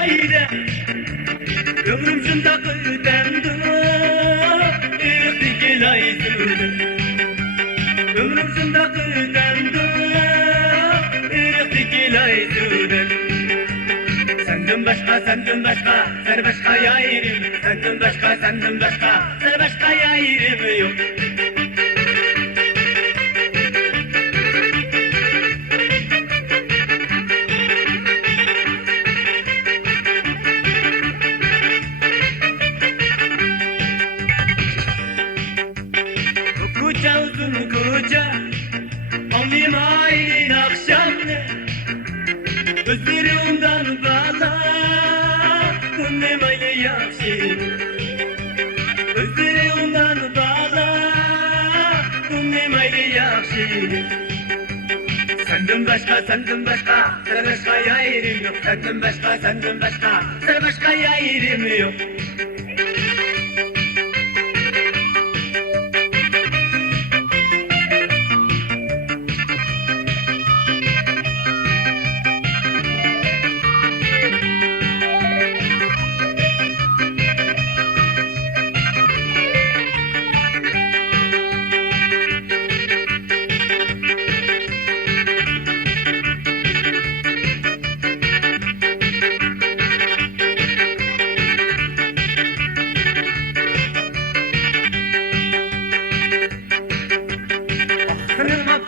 gayrı. Ömrüm şunda kıydemdi, istikilaydı. Ömrüm şunda kıydemdi, istikilaydı. Senden başka, senden başka, sen başka yayrım. Senden başka, senden başka, sen başka yayrım yok. Koca uzun koca, anlayayım ayın akşamını. Gözleri ondan bağla, gönlüm öyle yakşı. Gözleri ondan bağla, gönlüm öyle yakşı. Senden başka, senden başka, sen başka yayrım yok. Senden başka, senden başka, sen başka yayrım yok.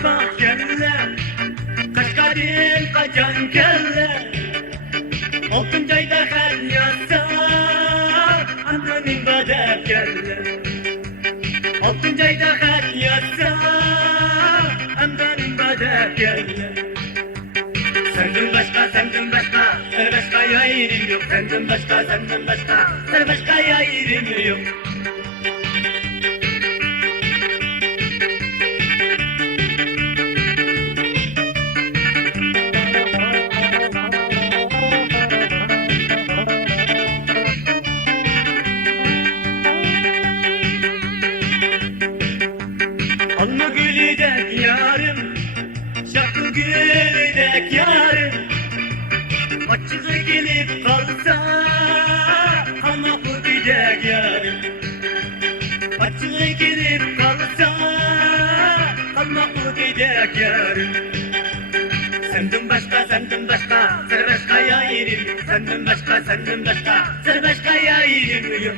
Bak kelle, Kaşgar'ın kaçan kelle. Altın çayda her yasa, ananın badep kelle. Altın çayda her yasa, ananın badep kelle. Senden başka, senden başka, sen başka yayrım yok. Senden başka, senden başka, sen başka yayrım yok. Alma gülü dek yarım, şarkı gülü dek yarım. Açığı gelip kalsa, ama bu dek yarım. Açığı gelip kalsa, ama bu dek yarım. Senden başka, senden başka, sen başka yayrım. Senden başka, senden başka, sen başka yayrım yok.